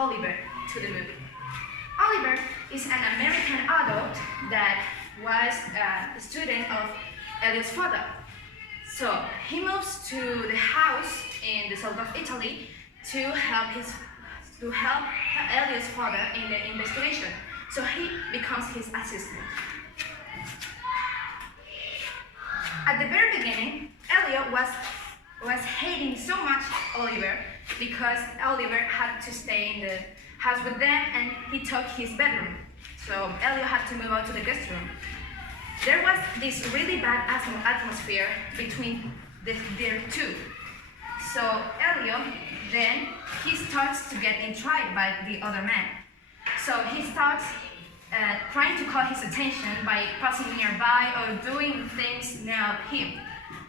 Oliver to the movie. Oliver is an American adult that was a student of Elliot's father. So he moves to the house in the south of Italy to help Elliot's father in the investigation. So he becomes his assistant. At the very beginning, Elliot was hating so much Oliver because Oliver had to stay in the house with them and he took his bedroom. So Elliot had to move out to the guest room. There was this really bad atmosphere between their two. So Elliot, then, he starts to get intrigued by the other man. So he starts trying to call his attention by passing nearby or doing things near him.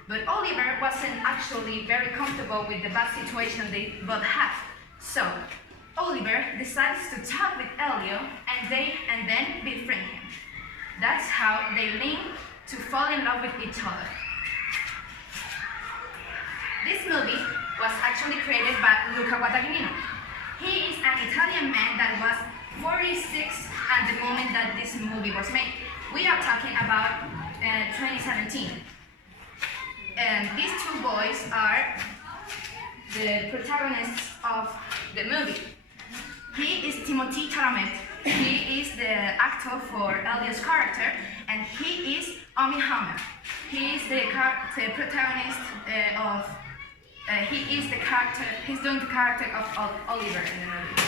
But Oliver wasn't actually very comfortable with the bad situation they both had. So Oliver decides to talk with Elliot and then befriend him. That's how they link to fall in love with each other. This movie was actually created by Luca Guadagnino. He is an Italian man that was 46 at the moment that this movie was made. We are talking about 2017. And these two boys are the protagonists of the movie. He is Timothée Chalamet. He is the actor for Elliot's character, and he is Ami Hammer. He is the protagonist of. He's doing the character of Oliver in the movie.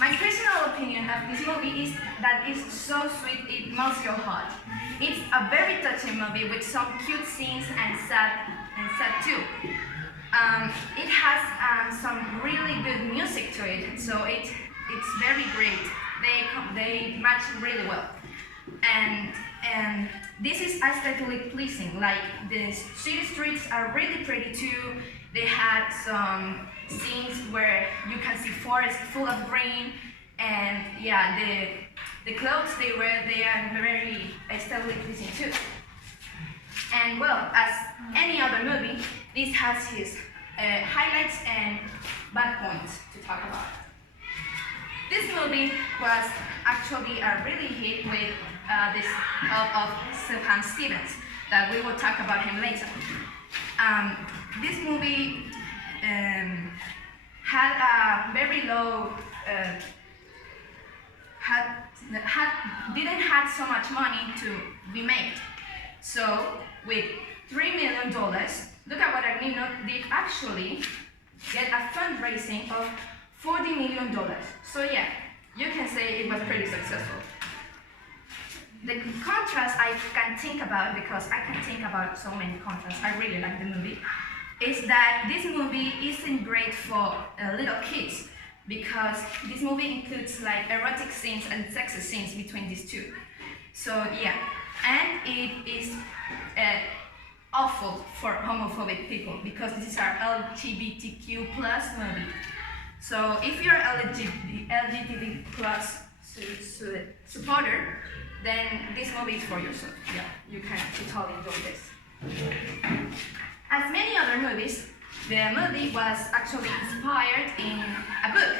My personal opinion of this movie is that it's so sweet it melts your heart. It's a very touching movie with some cute scenes and sad too. It has some really good music to it, so it's very great. They match really well, and this is aesthetically pleasing. Like the city streets are really pretty too. They had some scenes where you can see forest full of green, and yeah, the clothes they wear, they are very aesthetically pleasing too. And well, as any other movie, this has his highlights and bad points to talk about. This movie was actually a really hit with this help of Sufjan Stevens, that we will talk about him later. This movie had a very low, didn't have so much money to be made. So with $3 million, Luca Guadagnino did actually get a fundraising of $40 million. So yeah, you can say it was pretty successful. The contrast I can think about, because I can think about so many contrasts, I really like the movie, is that this movie isn't great for little kids, because this movie includes like erotic scenes and sexy scenes between these two. So yeah, and it is awful for homophobic people, because this is our LGBTQ plus movie. So if you're LGBT plus supporter, then this movie is for you. So yeah, you can totally enjoy this. As many other movies, the movie was actually inspired in a book,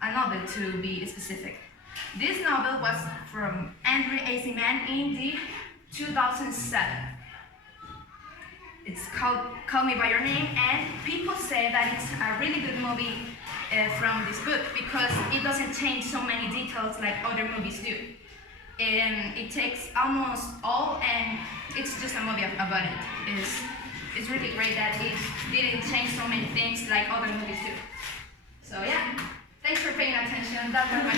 a novel to be specific. This novel was from Andrew Aziman in the 2007. It's called Call Me By Your Name, and people say that it's a really good movie from this book because it doesn't change so many details like other movies do. It takes almost all, and it's just a movie about it. It's really great that it didn't change so many things like other movies do. So yeah, thanks for paying attention. That was my